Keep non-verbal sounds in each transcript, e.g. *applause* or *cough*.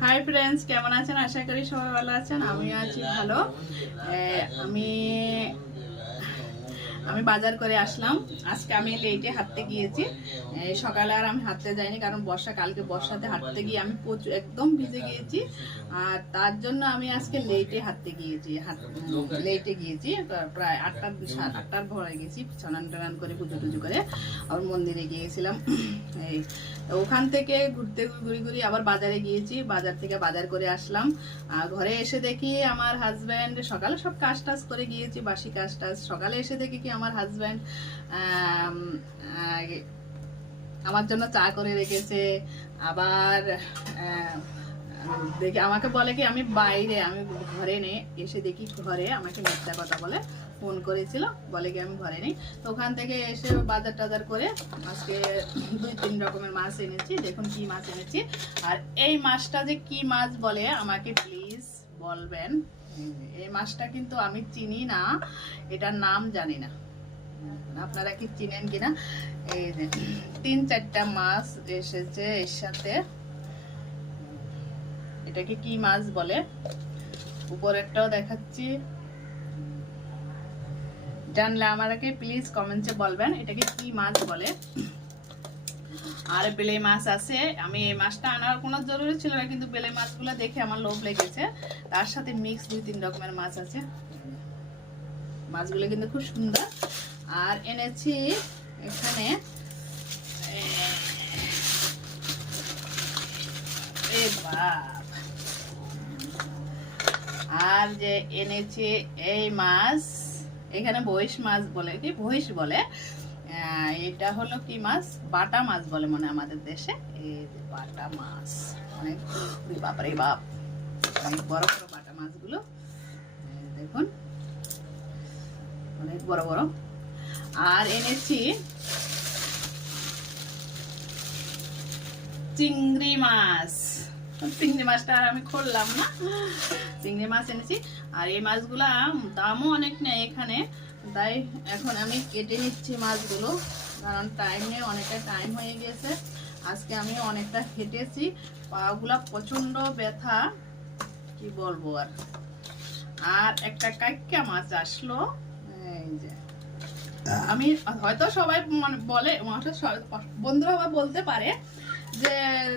Hi friends কেমন আছেন? আশা করি সবাই ভালো আছেন আমি আছি ভালো। আমি আমি বাজার করে আসলাম। আজকে আমি লেটে হাঁটতে গিয়েছি। সকালে আর আমি হাঁটতে যাইনি, কারণ বর্ষা, কালকে বর্ষাতে হাঁটতে গিয়ে আমি প্রচুর একদম ভিজে গিয়েছি। আর তার জন্য আমি আজকে লেটে হাঁটতে গিয়েছি লেটে গিয়েছি। প্রায় আটটার সাত আটটার ভরে গেছি, স্নান টান করে, পুজো টুজো করে আবার মন্দিরে গিয়েছিলাম। *clears throat* এই ওখান থেকে ঘুরতে ঘুরি ঘুরি আবার বাজারে গিয়েছি। বাজার থেকে বাজার করে আসলাম। আর ঘরে এসে দেখি আমার হাজব্যান্ড সকালে সব কাজ টাজ করে গিয়েছি, বাসি কাজ টাজ সকালে এসে দেখি কি আমার হাজব্যান্ড আমার জন্য চা করে রেখেছে, আবার দেখি, আমাকে বলে কি, আমি বাইরে, আমি ঘরে নেই, এসে দেখি ঘরে আমাকে মিথ্যা কথা বলে ফোন করেছিল, বলে কি আমি ঘরে নেই। তো ওখান থেকে এসে বাজার টাজার করে আজকে দুই তিন রকমের মাছ এনেছি, দেখুন কি মাছ এনেছি। আর এই মাছটা যে কি মাছ বলে, আমাকে প্লিজ বলবেন। এই মাছটা কিন্তু আমি চিনি না, এটার নাম জানি না। আপনারা কি চিনেন কিনা? এই তিন চারটা মাছ এসেছে এর সাথে। এটাকে কি মাছ বলে? উপরেরটাও দেখাচ্ছি। জানলে আমাকে প্লিজ কমেন্টে বলবেন, এটাকে কি মাছ বলে? আর বেলে মাছ আছে। আমি এই মাছটা আনার কোনো জরুরি ছিল না, কিন্তু বেলে মাছগুলো দেখে আমার লোভ লেগেছে। তার সাথে মিক্স দুই তিন রকমের মাছ আছে। মাছগুলো কিন্তু খুব সুন্দর। আর এনেছি এখানে আর যে এনেছি এই মাছ, এখানে বহিষ মাছ বলে, কি বহিষ বলে? এটা হলো কি মাছ? বাটা মাছ বলে মনে আমাদের দেশে। এই বাটা মাছ, অনেক ওরে বাপ। অনেক বড় বড় বাটা মাছগুলো। দেখুন, অনেক বড় বড়। আর এনেছি চিংড়ি মাছ। চিংড়ি মাছটা আর আমি খুললাম না। চিংড়ি মাছ এনেছি। আর এই মাছগুলা দামও অনেক নেই এখানে। তাই এখন আমি কেটে নিচ্ছি মাছগুলো, কারণ টাইম অনেকটা টাইম হয়ে গেছে। আজকে আমি অনেকটা হেঁটেছি পাগুলা প্রচণ্ড ব্যথা, কি বলব আর। আর একটা কাইকা মাছ আসলো, এই যে। আমি হয়তো সবাই মানে বলে সবাই- বন্ধুরা বলতে পারে যে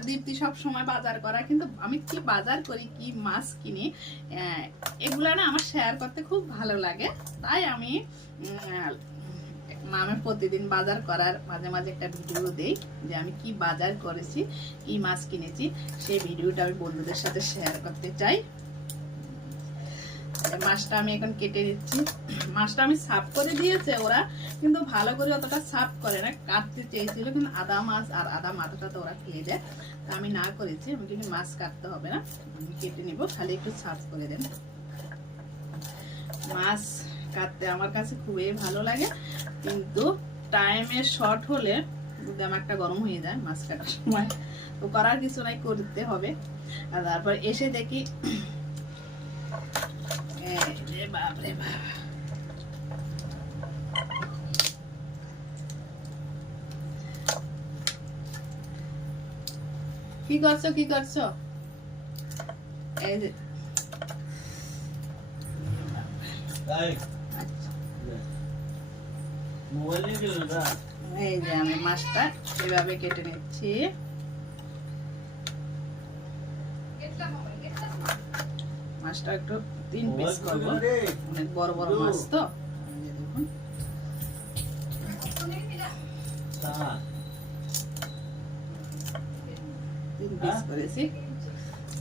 দীপ্তি সব সময় বাজার করা, কিন্তু আমি কি বাজার করি, কি মাছ কিনি এগুলো না আমার শেয়ার করতে খুব ভালো লাগে। তাই আমি আমি প্রতিদিন বাজার করার মাঝে মাঝে একটা ভিডিও দেই যে আমি কি বাজার করেছি, কি মাছ কিনেছি। সেই ভিডিওটা আমি বন্ধুদের সাথে শেয়ার করতে চাই। মাছটা আমি এখন কেটে দিচ্ছি। মাছটা আমি সাফ করে দিয়েছে ওরা, কিন্তু ভালো করে অতটা সাফ করে না, কাটতে চেয়েছিল, কিন্তু আদা মাছ আর আদা মাথাটা তো ওরা খেয়ে দেয়। তা আমি না করেছি, আমি কিন্তু মাছ কাটতে হবে না কেটে নিব, খালি একটু সাফ করে দেন। মাছ কাটতে আমার কাছে খুবই ভালো লাগে, কিন্তু টাইমের শর্ট হলে একটা গরম হয়ে যায় মাছ কাটার সময়। তো করার কিছু নাই, করতে হবে। আর তারপর এসে দেখি বাপ রে কি করছ কি করছ? এই যে। এই আচ্ছা। যে আমি মাছটা এভাবে কেটে নিচ্ছি। মাছটা একটু তিন পিস করব অনেক বড় বড় মাছ তো। দেখুন। তিন পিস করেছি।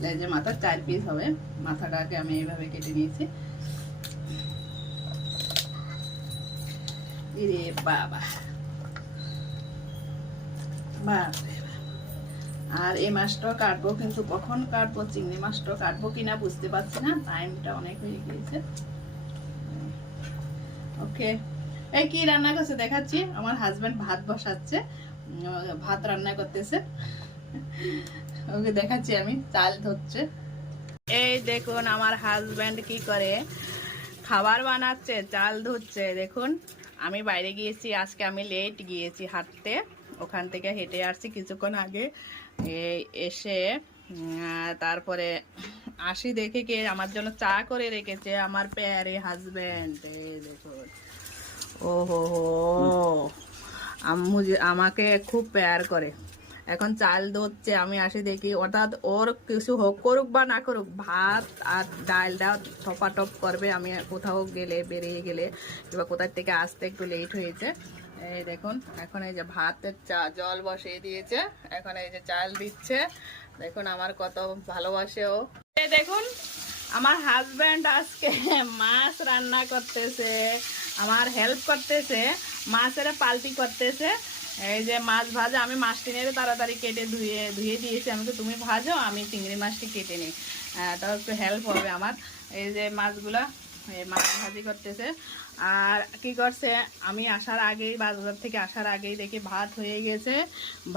এই যে মাথা চার পিস হবে। মাথাটাকে আমি এইভাবে কেটে নিয়েছি। ইরে বাবা। বাপরে। আর এই মাছটাও কাটবো কিন্তু কখন কাটবো, চিংড়ি মাছটাও কাটবো কিনা বুঝতে পারছি না টাইমটা অনেক হয়ে গিয়েছে। ওকে এই কি রান্না করছে দেখাচ্ছি? আমার হাজবেন্ড ভাত বসাচ্ছে ভাত রান্না করতেছে। ওকে দেখাচ্ছি আমি, চাল ধরছে। এই দেখুন আমার হাজব্যান্ড কি করে, খাবার বানাচ্ছে, চাল ধুচ্ছে দেখুন। আমি বাইরে গিয়েছি, আজকে আমি লেট গিয়েছি হাঁটতে। ওখান থেকে হেঁটে আসছি কিছুক্ষণ আগে। এসে তারপরে আসি দেখে কে আমার জন্য চা করে রেখেছে আমার প্যারে হাজবেন্ড এই দেখুন ও হো। হো আমাকে খুব প্যার করে। এখন চাল ধরছে, আমি আসি দেখি, অর্থাৎ ওর কিছু হোক করুক বা না করুক, ভাত আর ডালটা টপাটপ করবে, আমি কোথাও গেলে, বেরিয়ে গেলে, কিংবা কোথার থেকে আসতে একটু লেট হয়েছে। এই দেখুন, এখন এই যে ভাতের চা, জল বসিয়ে দিয়েছে, এখন এই যে চাল দিচ্ছে। দেখুন আমার কত ভালোবাসে ও। দেখুন, আমার হাজব্যান্ড আজকে মাছ রান্না করতেছে, আমার হেল্প করতেছে, মাছের পাল্টি করতেছে। এই যে মাছ ভাজা, আমি মাছটি নেড়ে তাড়াতাড়ি কেটে ধুয়ে ধুয়ে দিয়েছি। আমি তো তুমি ভাজো, আমি চিংড়ি মাছটি কেটে নিই। তাও একটু হেল্প হবে আমার। এই যে মাছগুলা মাছ ভাজি করতেছে। আর কি করছে, আমি আসার আগেই, বাজার থেকে আসার আগেই দেখি ভাত হয়ে গেছে,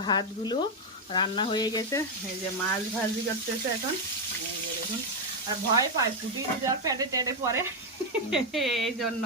ভাতগুলো রান্না হয়ে গেছে। এই যে মাছ ভাজি করতেছে এখন। দেখুন, আর ভয় পায় ফুটি যাওয়ার প্যাটে টেটে পরে এই জন্য।